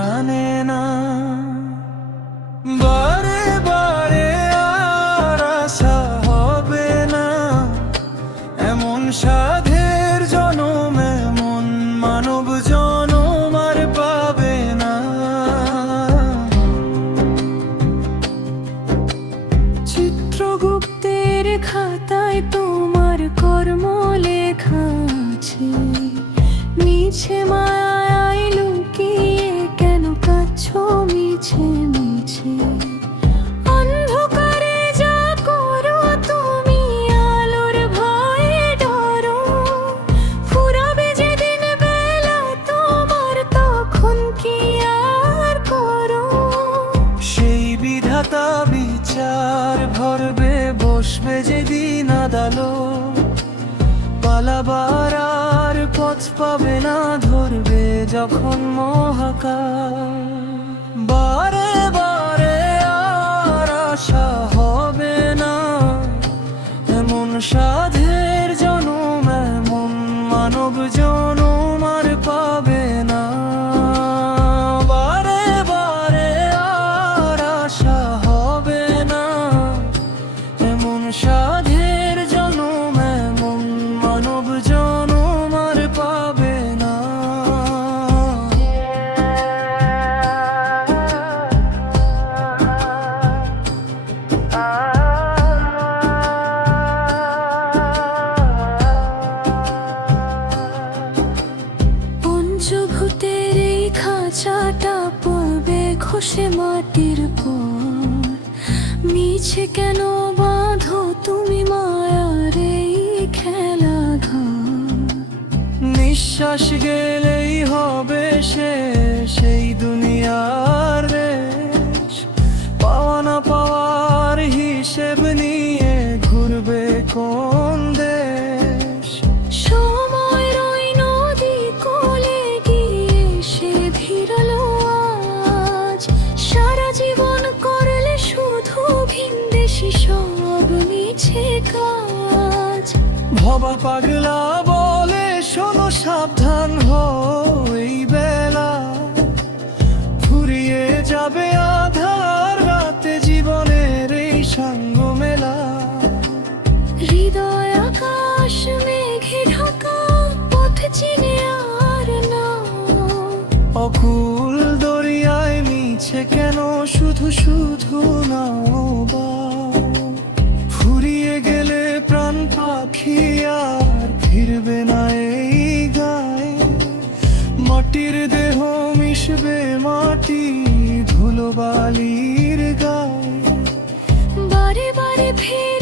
জানে না। বারে বারে আর আশা হবে না, এমন সাধের জনম এমন মানব জনম আর পাবে না। চিত্রগুপ্তের খাতায় তোমার কর্ম লেখা আছে, মিছে মায়ায় লুকিয়ে কেন কাঁদছো মিছে মিছে। অন্ধকারে যা করো তুমি আলোর ভয়ে ডরো, ফুরাবে যেদিন বেলা তোমার তখন কি আর করো। সেই বিধাতা বিচার ভরবে বসবে যেদিন আদালত, পালাবার আর পথ পাবে না ধরবে যখন মহাকাল। বারে বারে আর আশা হবে না, এমন সাধের জনম এমন মানব জনম আর পাবে না। বারে বারে আর আশা হবে না, এমন সাধের জনম এমন মানব জনম আর পাবে না। পঞ্চভূতের এই খাঁচাটা পড়বে খসে মাটির পর, মিছে কেন বাঁধো তুমি মায়ার এই খেলা ঘর। নিঃশ্বাস গেলেই হবে শেষ এই দুনিয়ার রেশ, পাওয়া না পাওয়ার হিসেব নিয়ে ঘুরবে কোন দেশ। সময়ের ওই নদী কোলে গিয়ে সে ভিড়ালো আজ, সারা জীবন করলে শুধু ভিনদেশি সব মিছে কাজ। ভবা পাগলা বলে শোনো সাবধান হও এই বেলা, ফুরিয়ে যাবে আধার রাতে জীবনের এই সাঙ্গ মেলা। হৃদয় আকাশ মেঘে ঢাকা পথ চিনে আর না, অকুল দরিয়ায় মিছে কেন শুধু শুধু নাও বাও। ফুরিয়ে গেলে প্রাণ পাখি আর ফিরবে না এই গায়ে, মাটির দেহ মিশবে মাটি ধুলো বালির গায়ে। বারে বারে ফিরে